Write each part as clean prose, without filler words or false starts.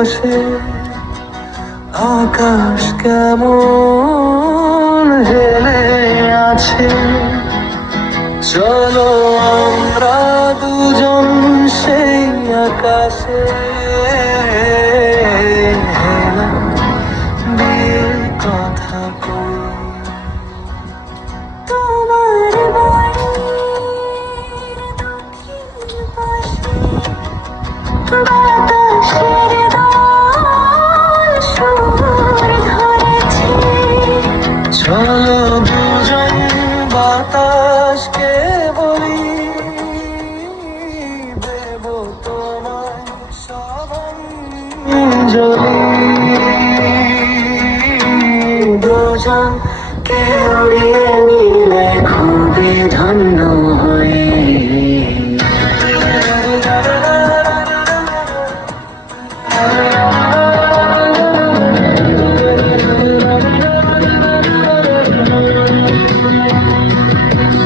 পাশে আকাশ কেমন হেলে আছে। চলো আমরা দুজন সেই আকাশে হেলা দিয়ে কথা কই। তোমার বাড়ির দক্ষিণ পাশে বাতাসের দোল সুর ধরেছে। চলো দুজন বাতাসকে বলি, দেব তোমায় শ্রদ্ধাঞ্জলি। দুজন কে উড়িয়ে নিলে খুবই ধন্য হয়ে।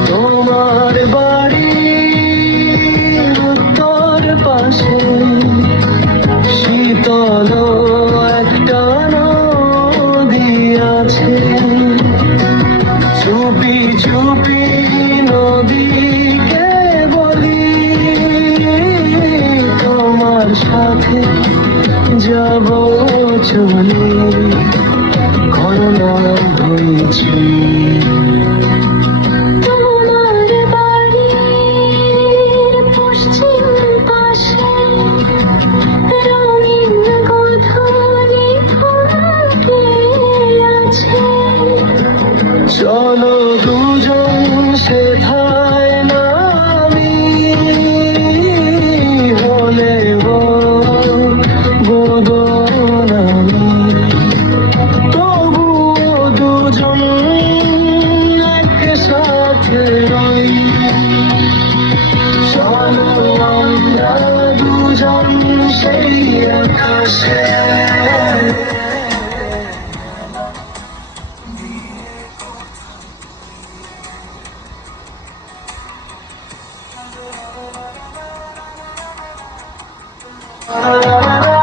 তোমার বাড়ির উত্তর পাশে শীতল একটা নদী আছে। চুপি চুপি নদীকে বলি, তোমার সাথে যাব চলে, করোনা হয়েছি। তোমার বাড়ির পশ্চিম পাশে রঙিন গোধূলি ফুটে আছে। চলো দুজন সেথায় নামি, হলে বদনামি। তবু দুজন একসাথে রই। চলো আমরা দুজন সেই আকাশে la la la la